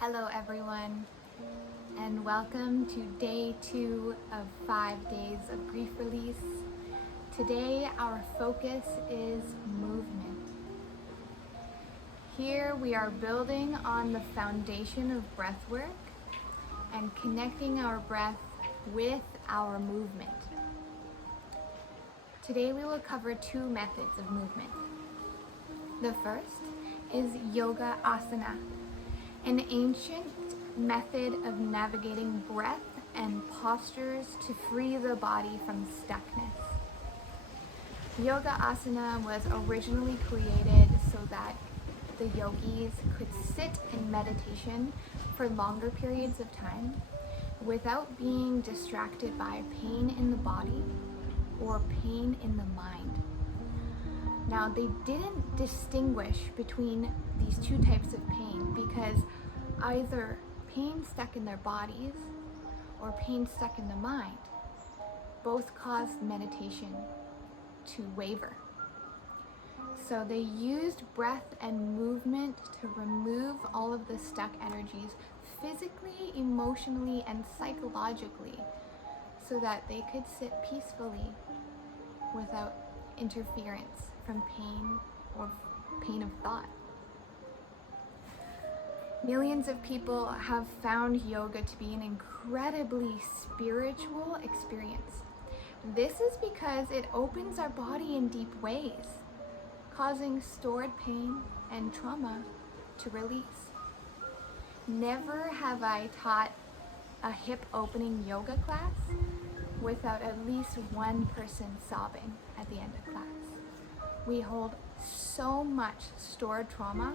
Hello everyone, and welcome to day 2 of 5 days of grief release. Today our focus is movement. Here we are building on the foundation of breath work and connecting our breath with our movement. Today we will cover 2 methods of movement. The first is yoga asana, an ancient method of navigating breath and postures to free the body from stuckness. Yoga asana was originally created so that the yogis could sit in meditation for longer periods of time without being distracted by pain in the body or pain in the mind. Now, they didn't distinguish between these 2 types of pain because either pain stuck in their bodies or pain stuck in the mind both caused meditation to waver. So they used breath and movement to remove all of the stuck energies physically, emotionally, and psychologically so that they could sit peacefully without interference from pain or pain of thought. Millions of people have found yoga to be an incredibly spiritual experience. This is because it opens our body in deep ways, causing stored pain and trauma to release. Never have I taught a hip opening yoga class without at least one person sobbing at the end of class. We hold so much stored trauma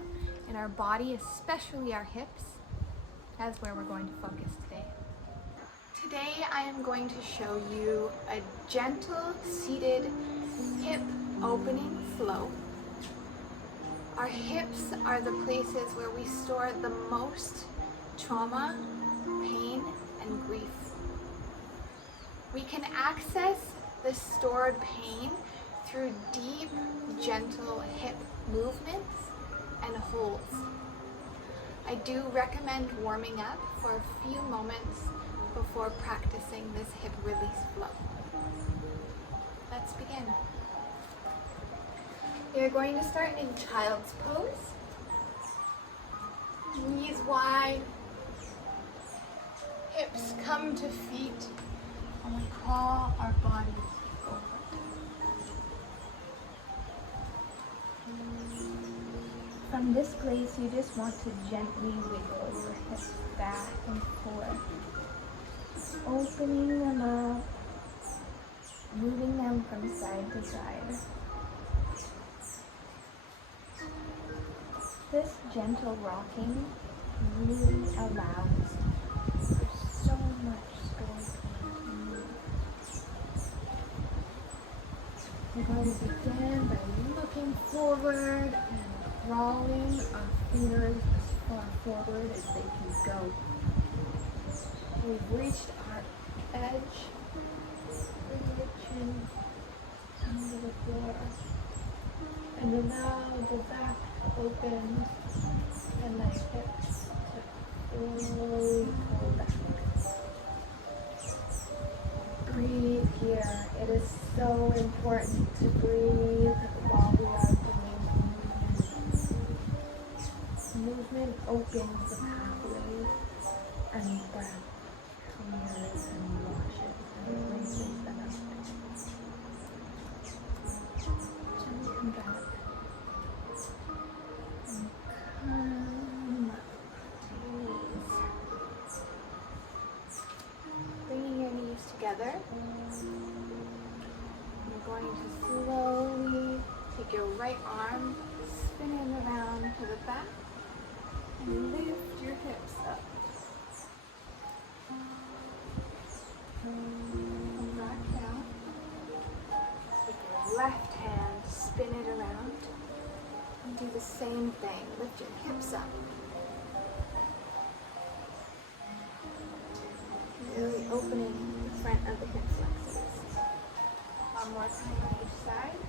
in our body, especially our hips. That's where we're going to focus today. Today I am going to show you a gentle seated hip opening flow. Our hips are the places where we store the most trauma, pain, and grief. We can access the stored pain through deep, gentle hip movements and holds. I do recommend warming up for a few moments before practicing this hip release flow. Let's begin. We are going to start in child's pose. Knees wide, hips come to feet, and we crawl our bodies over. From this place, you just want to gently wiggle your hips back and forth, opening them up, moving them from side to side. This gentle rocking really allows for so much stored pain. We're going to begin by looking forward and crawling our fingers as far forward as they can go. We've reached our edge, bring your chin under the floor, and then now the back opens and the hips slowly pull back. Breathe here. It is so important to breathe while we are doing movement. Movement opens the pathways and breath clears and washes and rinses them out. Gently come back. And come up to your knees. Bringing your knees together. You're going to slowly take your right arm, spin it around to the back, and lift your hips up. Come back down. Take your left hand, spin it around, and do the same thing. Lift your hips up. Really opening the front of the hip flexors. One more time on each side.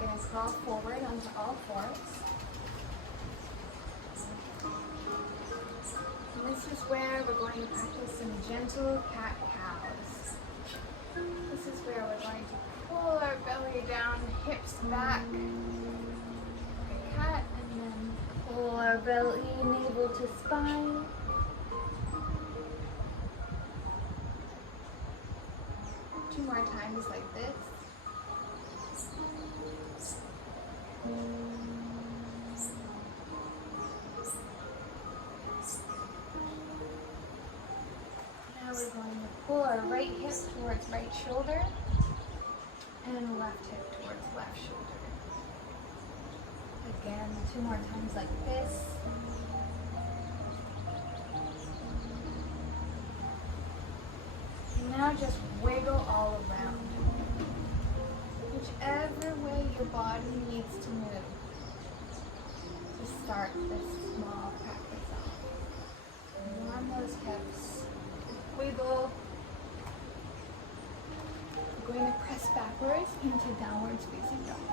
going to crawl forward onto all fours. And this is where we're going to practice some gentle cat-cows. This is where we're going to pull our belly down, hips back, like a cat, and then pull our belly, navel to spine. Two more times like this. Now we're going to pull our right hip towards right shoulder and left hip towards left shoulder. Again, two more times like this. And now just wiggle all around. Whichever way your body needs to move to start this small practice off. Warm those hips. Wiggle. We're going to press backwards into downwards facing dog.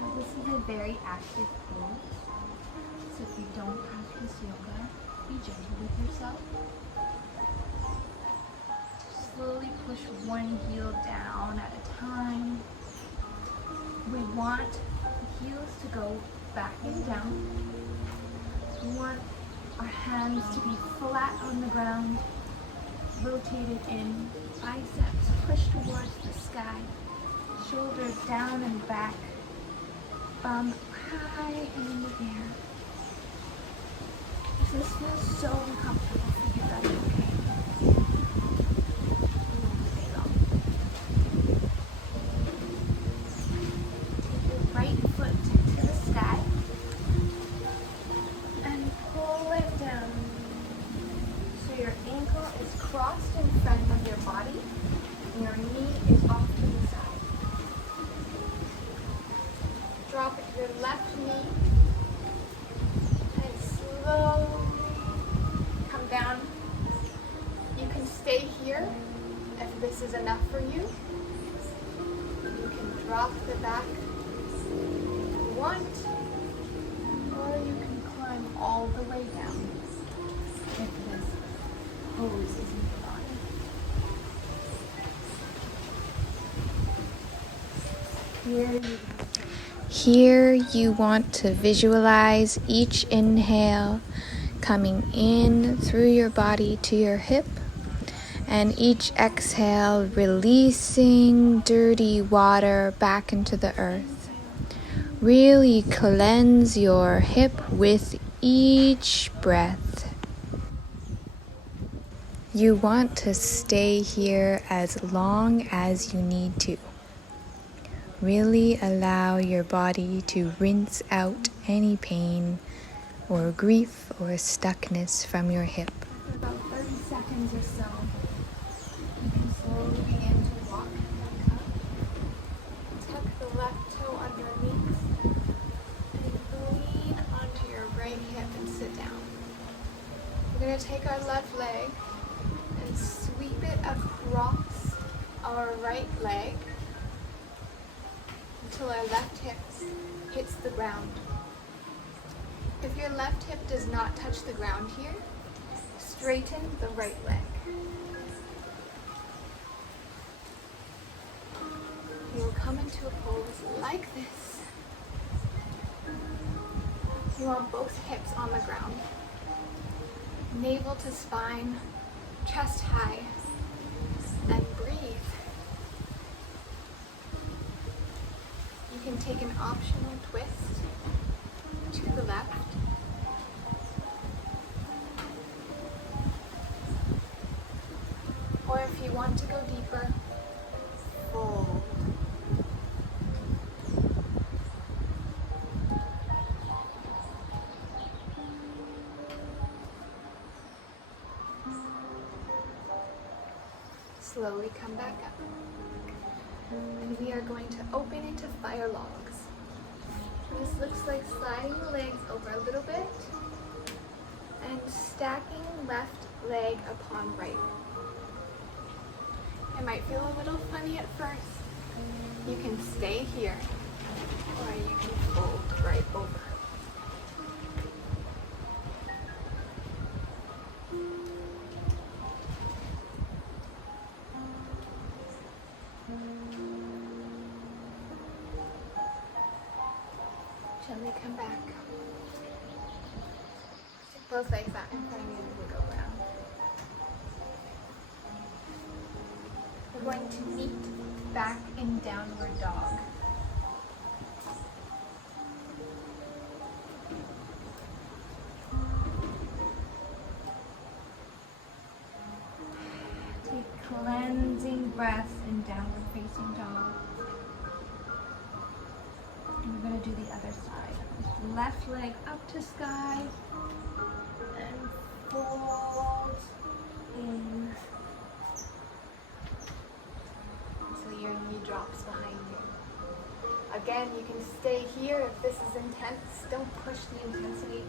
Now this is a very active pose, so if you don't practice yoga, be gentle with yourself. Slowly push one heel down at a time. We want the heels to go back and down. We want our hands to be flat on the ground, rotated in, biceps pushed towards the sky, shoulders down and back, bum high in the air. If this feels so uncomfortable for you, that's okay. Stay long. Take your right foot to the sky and pull it down. So your ankle is crossed in front of your body and your knee is off to the side. Drop your left knee and slowly come down. You can stay here if this is enough for you. You can drop the back if you want, or you can climb all the way down if this pose is in your body. Here you want to visualize each inhale coming in through your body to your hip, and each exhale releasing dirty water back into the earth. Really cleanse your hip with each breath. You want to stay here as long as you need to. Really allow your body to rinse out any pain or grief or stuckness from your hip. For about 30 seconds or so, you can slowly begin to walk back up. Tuck the left toe underneath and lean onto your right hip and sit down. We're going to take our left leg and sweep it across our right leg until our left hip hits the ground. If your left hip does not touch the ground here, straighten the right leg. You'll come into a pose like this. You want both hips on the ground. Navel to spine, chest high, and breathe. You can take an optional twist to the left. Or if you want to go deeper, fold. Slowly come back up. And we are going to open into fire logs. This looks like sliding the legs over a little bit and stacking left leg upon right. I'm might feel a little funny at first. You can stay here, or you can fold right over. Gently come back. Stick both legs out in front of you and wiggle around. We're going to meet back in downward dog. Take cleansing breaths in downward facing dog. And we're going to do the other side. Lift the left leg up to sky and fold in until your knee drops behind you. Again, you can stay here if this is intense. Don't push the intensity.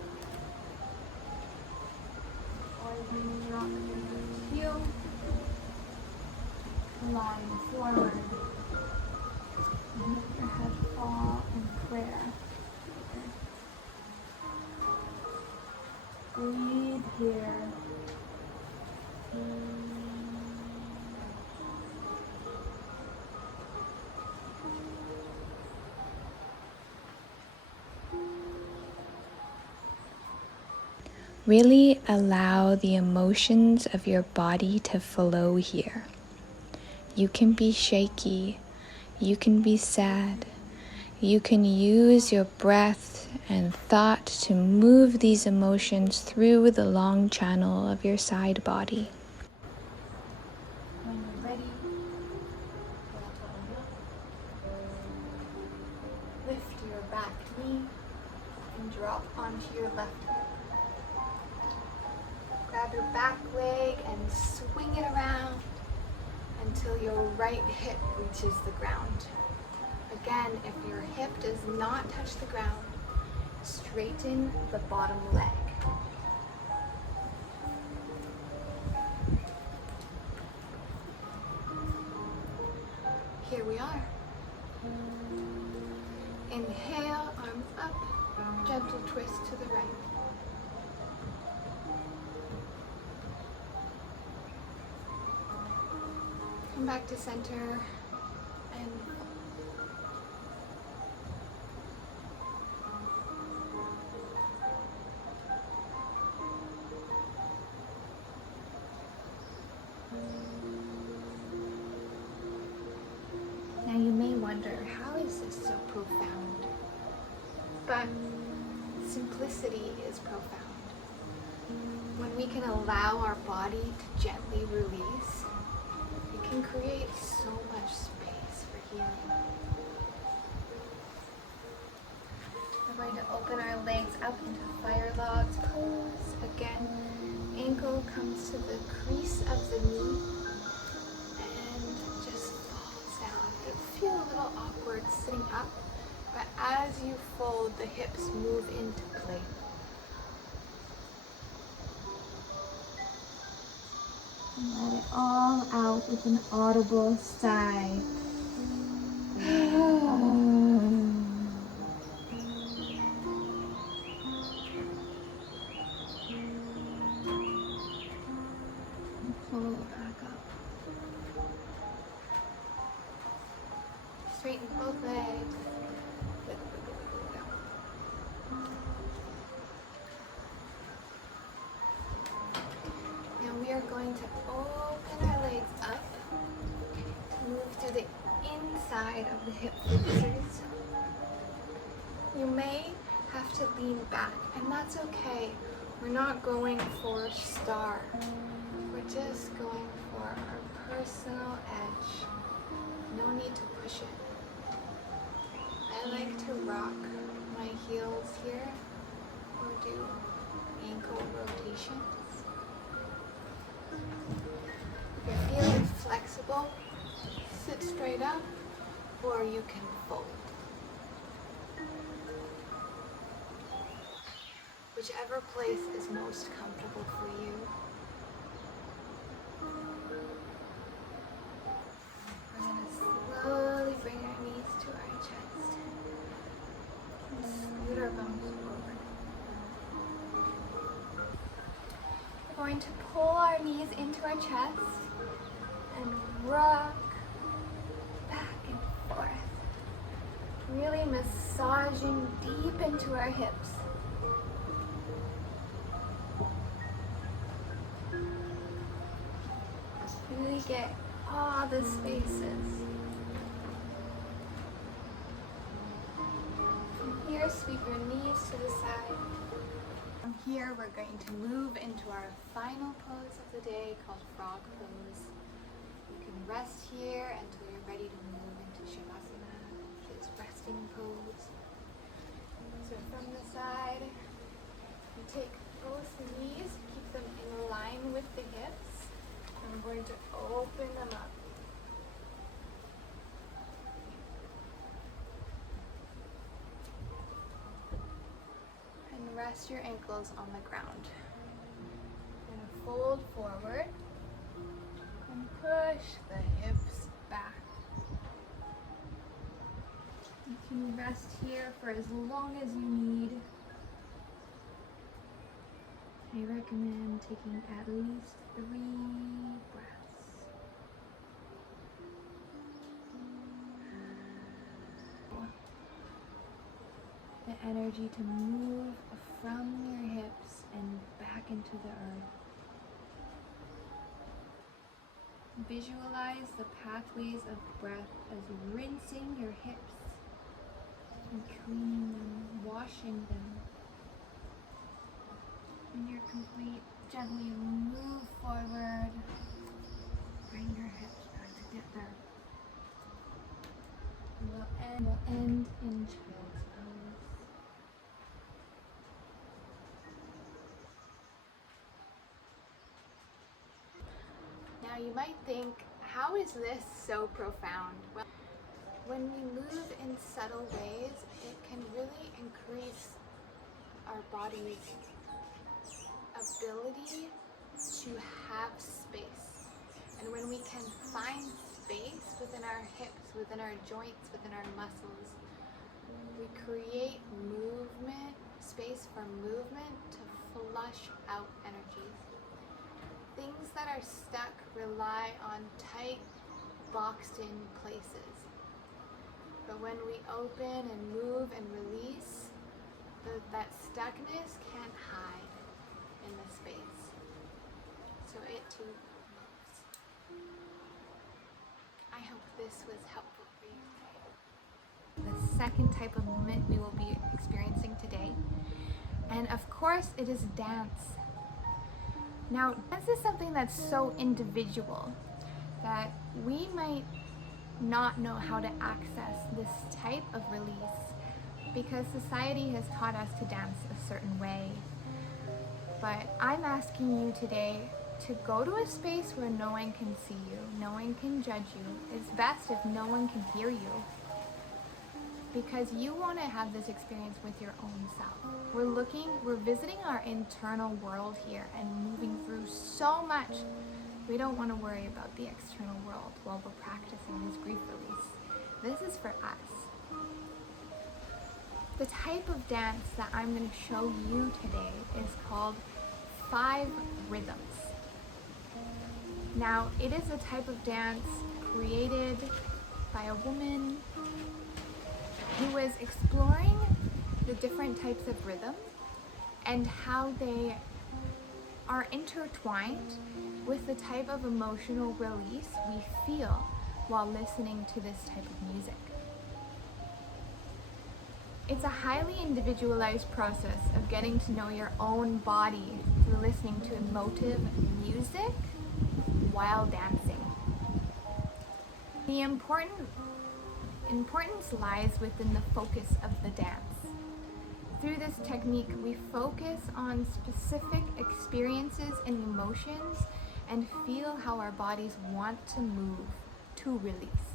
Or you can drop your heel, line forward. And let your head fall in prayer. Breathe here. Really allow the emotions of your body to flow here. You can be shaky, you can be sad, you can use your breath and thought to move these emotions through the long channel of your side body. When you're ready, lift your back knee and drop onto your left hip. Grab your back leg and swing it around until your right hip reaches the ground. Again, if your hip does not touch the ground, straighten the bottom leg. Here we are. Inhale, arms up, gentle twist to the right. Come back to center and now you may wonder, how is this so profound? But simplicity is profound. When we can allow our body to gently release, it can create so much space for healing. We're going to open our legs up into fire logs pose. Again, ankle comes to the crease of the knee and just falls down. It'll feel a little awkward sitting up, but as you fold, the hips move into place. Let it all out with an audible sigh. Pull back up. Straighten both legs. Now we are going to open our legs up to move through the inside of the hip flexors. You may have to lean back, and that's okay. We're not going for a star. We're just going for our personal edge. No need to push it. I like to rock my heels here or do ankle rotations. If you're feeling flexible, sit straight up, or you can fold. Whichever place is most comfortable for you. going to pull our knees into our chest and rock back and forth, really massaging deep into our hips. Really get all the spaces. From here, sweep your knees to the side. From here, we're going to move into our final pose of the day called frog pose. You can rest here until you're ready to move into Shavasana, which is resting pose. So from the side, you take both knees, keep them in line with the hips. I'm going to open them up. And rest your ankles on the ground. And fold forward and push the hips back. You can rest here for as long as you need. I recommend taking at least 3 breaths. The energy to move from your hips and back into the earth. Visualize the pathways of breath as rinsing your hips and cleaning them, washing them. When you're complete, gently move forward. Bring your hips back together. And we'll end in child's pose. Now you might think, how is this so profound? Well, when we move in subtle ways, it can really increase our body's ability to have space. And when we can find space within our hips, within our joints, within our muscles, we create movement, space for movement to flush out energies. Things that are stuck rely on tight, boxed in places. But when we open and move and release, that stuckness can't hide in the space. So it too moves. I hope this was helpful for you today. The second type of movement we will be experiencing today. And of course, it is dance. Now, dance is something that's so individual that we might not know how to access this type of release because society has taught us to dance a certain way. But I'm asking you today to go to a space where no one can see you, no one can judge you. It's best if no one can hear you, because you want to have this experience with your own self. We're visiting our internal world here and moving through so much. We don't want to worry about the external world while we're practicing this grief release. This is for us. The type of dance that I'm going to show you today is called 5 rhythms. Now, it is a type of dance created by a woman who was exploring the different types of rhythm and how they are intertwined with the type of emotional release we feel while listening to this type of music. It's a highly individualized process of getting to know your own body through listening to emotive music while dancing. The importance lies within the focus of the dance. Through this technique, we focus on specific experiences and emotions and feel how our bodies want to move to release.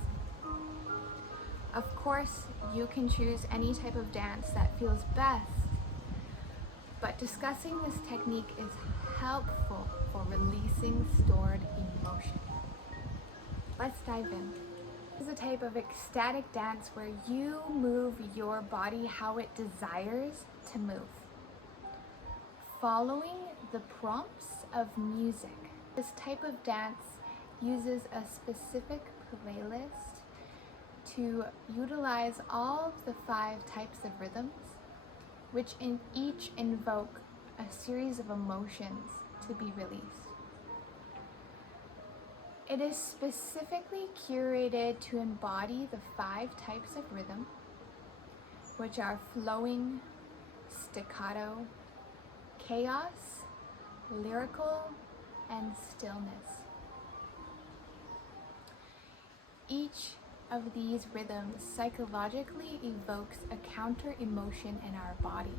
Of course, you can choose any type of dance that feels best, but discussing this technique is helpful for releasing stored emotion. Let's dive in. This is a type of ecstatic dance where you move your body how it desires to move, following the prompts of music. This type of dance uses a specific playlist to utilize all of the 5 types of rhythms, which in each invoke a series of emotions to be released. It is specifically curated to embody the 5 types of rhythm, which are flowing, staccato, chaos, lyrical, and stillness. Each of these rhythms psychologically evokes a counter emotion in our body.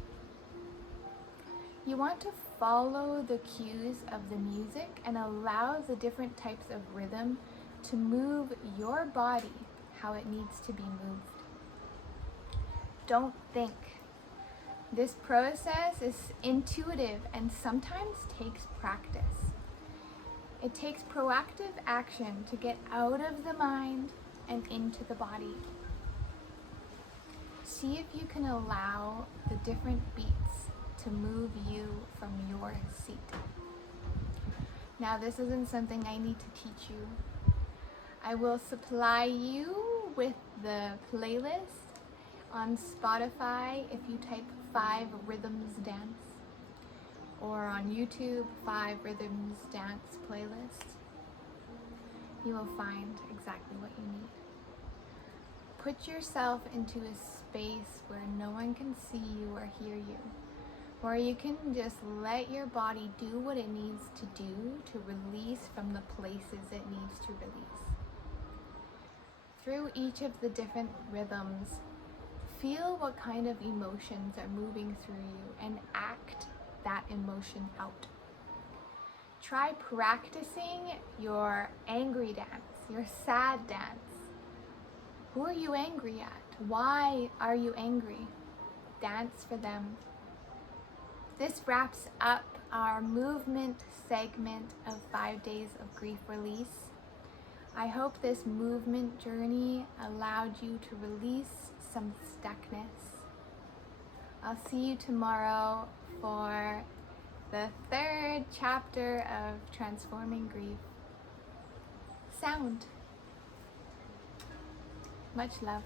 You want to follow the cues of the music and allow the different types of rhythm to move your body how it needs to be moved. Don't think. This process is intuitive and sometimes takes practice. It takes proactive action to get out of the mind and into the body. See if you can allow the different beats to move you from your seat. Now, this isn't something I need to teach you. I will supply you with the playlist on Spotify if you type 5 Rhythms Dance, or on YouTube 5 Rhythms Dance playlist. You will find exactly what you need. Put yourself into a space where no one can see you or hear you, where you can just let your body do what it needs to do to release from the places it needs to release. Through each of the different rhythms, feel what kind of emotions are moving through you and act that emotion out. Try practicing your angry dance, your sad dance. Who are you angry at? Why are you angry? Dance for them. This wraps up our movement segment of 5 days of grief release. I hope this movement journey allowed you to release some stuckness. I'll see you tomorrow for the 3rd chapter of Transforming Grief. Sound. Much love.